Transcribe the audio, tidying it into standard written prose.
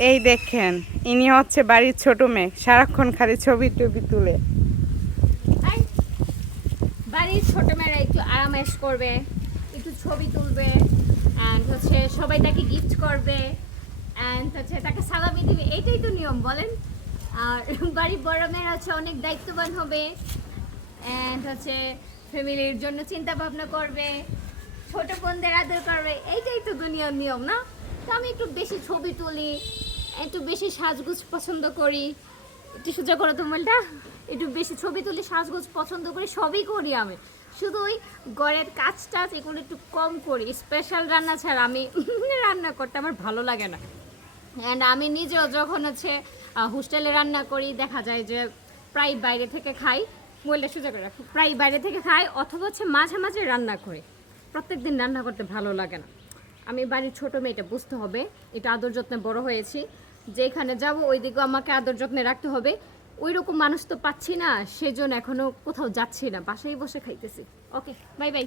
এই দেখেন, ইনি হচ্ছে বাড়ির ছোট মেয়ে, সারাক্ষণ খালি ছবি টবি তুলে। আর বাড়ির ছোট মেয়েরা একটু আরামেশ করবে, একটু ছবি তুলবে, অ্যান্ড হচ্ছে সবাই তাকে গিফট করবে, অ্যান্ড হচ্ছে তাকে সালামি দিবে, এইটাই তো নিয়ম বলেন। আর বাড়ির বড় মেয়েরা হচ্ছে অনেক দায়িত্ববান হবে, অ্যান্ড হচ্ছে ফ্যামিলির জন্য চিন্তা ভাবনা করবে, ছোট বোনদের আদর করবে, এইটাই তো দুনিয়ার নিয়ম না? তো আমি একটু বেশি ছবি তুলি, একটু বেশি সাজগুজ পছন্দ করি, একটু সোজা করো তোমারটা, একটু বেশি ছবি তুলি, সাজগোজ পছন্দ করি, সবই করি আমি। শুধু ওই ঘরের কাজ টাজ এগুলো একটু কম করি, স্পেশাল রান্না ছাড়া আমি রান্না করতে আমার ভালো লাগে না। অ্যান্ড আমি নিজেও যখন হচ্ছে হোস্টেলে রান্না করি, দেখা যায় যে প্রায় বাইরে থেকে খাই, বললে সোজা করে রাখো, প্রায় বাইরে থেকে খাই, অথবা হচ্ছে মাঝে মাঝে রান্না করি। প্রত্যেক দিন রান্না করতে ভালো লাগে না। আমি বাড়ির ছোটো মেয়েটা, বুঝতে হবে এটা আদর যত্নে বড় হয়েছি, যেখানে যাব ওই দিকেও আমাকে আদর যত্নে রাখতে হবে। ওই রকম মানুষ তো পাচ্ছি না, সেজন্য এখনও কোথাও যাচ্ছি না, বাসায় বসে খাইতেছি। ওকে, বাই বাই।